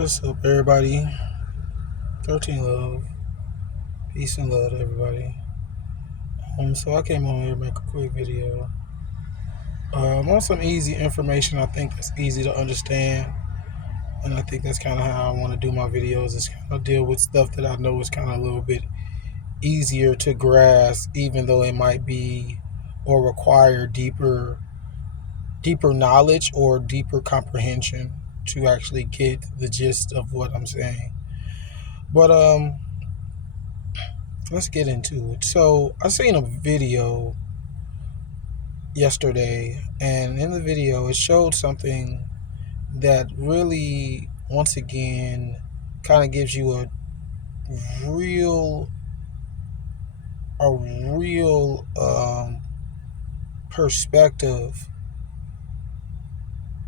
What's up, everybody? 13 love, peace and love to everybody. So I came on here to make a quick video. I want some easy information. I think that's easy to understand, and I think that's kind of how I want to do my videos. Is kind of deal with stuff that I know is kind of a little bit easier to grasp, even though it might be or require deeper knowledge or deeper comprehension to actually get the gist of what I'm saying. But let's get into it. So I seen a video yesterday, and in the video it showed something that really, once again, kind of gives you real a real perspective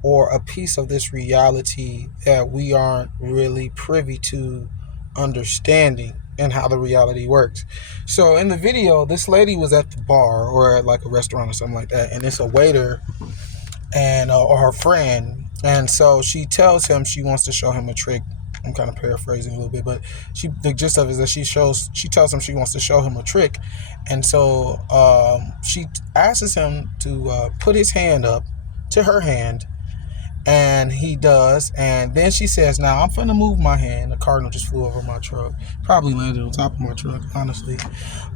or a piece of this reality that we aren't really privy to understanding, and how the reality works. So in the video, this lady was at the bar or at like a restaurant or something like that, and it's a waiter and or her friend, and so she tells him she wants to show him a trick. I'm kind of paraphrasing a little bit, but the gist of it is that she tells him she wants to show him a trick, and so she asks him to put his hand up to her hand, and he does, and then she says, "Now I'm finna move my hand." A cardinal just flew over my truck, probably landed on top of my truck, honestly.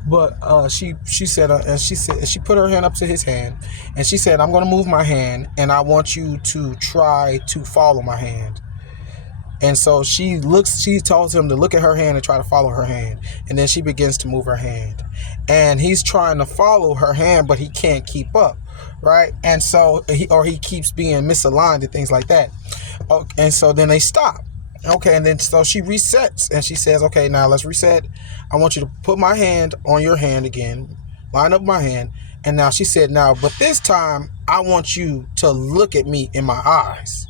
But she said, and she put her hand up to his hand, and she said, "I'm gonna move my hand, and I want you to try to follow my hand." And so she tells him to look at her hand and try to follow her hand, and then she begins to move her hand, and he's trying to follow her hand, but he can't keep up, right? And so he keeps being misaligned and things like that. And so then they stop. Okay, and then so she resets, and she says, "Okay, now let's reset. I want you to put my hand on your hand again, line up my hand." And now she said, "Now, but this time I want you to look at me in my eyes.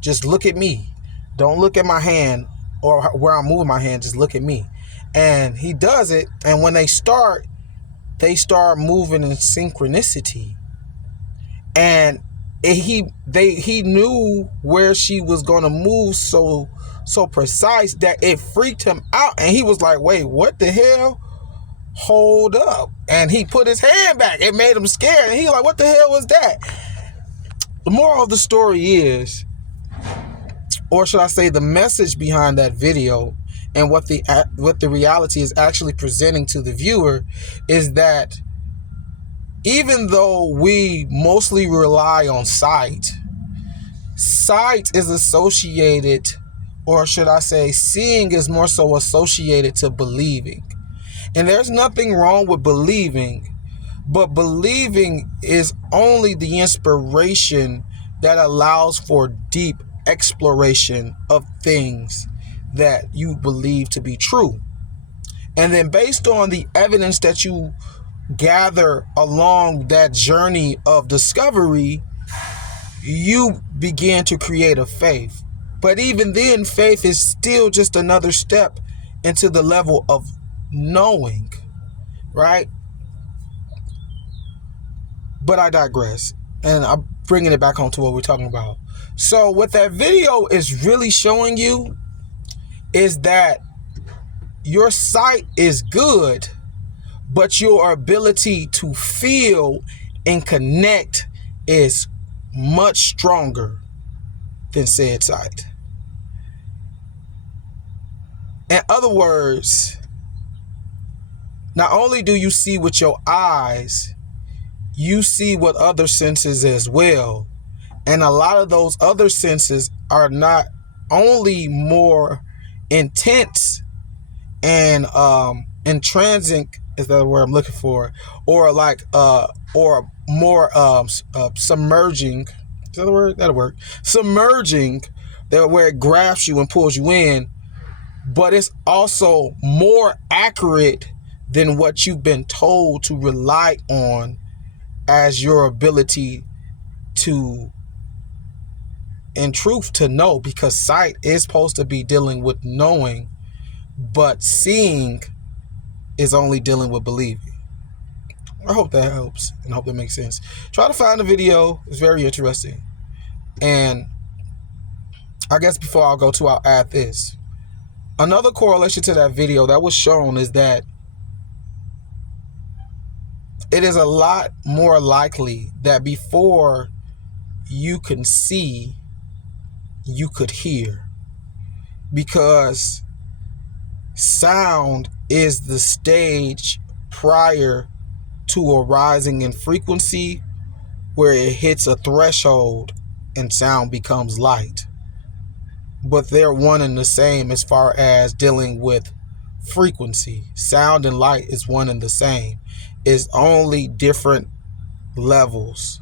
Just look at me. Don't look at my hand or where I'm moving my hand. Just look at me." And he does it. And when they start moving in synchronicity. And he knew where she was going to move so precise that it freaked him out. And he was like, "Wait, what the hell? Hold up." And he put his hand back. It made him scared. And he like, "What the hell was that?" The moral of the story is, or should I say the message behind that video, and what the reality is actually presenting to the viewer, is that even though we mostly rely on sight is associated, or should I say seeing is more so associated to believing. And there's nothing wrong with believing, but believing is only the inspiration that allows for deep exploration of things that you believe to be true. And then based on the evidence that you gather along that journey of discovery, you begin to create a faith. But even then, faith is still just another step into the level of knowing, right? But I digress, and I'm bringing it back home to what we're talking about. So what that video is really showing you is that your sight is good, but your ability to feel and connect is much stronger than said sight. In other words, not only do you see with your eyes, you see with other senses as well. And a lot of those other senses are not only more intense and intrinsic, is that the word I'm looking for, or like or more submerging. Is that the word? That'll work. Submerging, that where it grabs you and pulls you in, but it's also more accurate than what you've been told to rely on as your ability to, in truth, to know, because sight is supposed to be dealing with knowing, but seeing is only dealing with believing. I hope that helps, and I hope that makes sense. Try to find the video. It's very interesting. And I guess before I'll go to, I'll add this. Another correlation to that video that was shown is that it is a lot more likely that before you can see, you could hear, because sound is the stage prior to a rising in frequency where it hits a threshold and sound becomes light. But they're one and the same as far as dealing with frequency. Sound and light is one and the same. It's only different levels.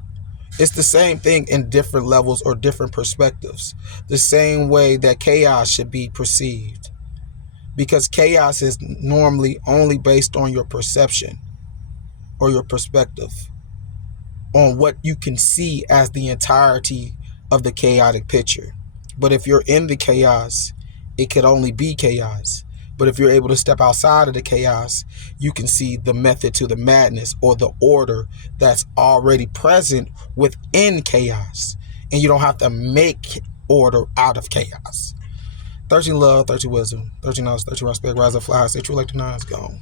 It's the same thing in different levels or different perspectives. The same way that chaos should be perceived. Because chaos is normally only based on your perception or your perspective, on what you can see as the entirety of the chaotic picture. But if you're in the chaos, it could only be chaos. But if you're able to step outside of the chaos, you can see the method to the madness, or the order that's already present within chaos. And you don't have to make order out of chaos. 13 love, 13 wisdom, 13 knowledge, 13 respect, rise up, fly high, stay true like the nine's gone.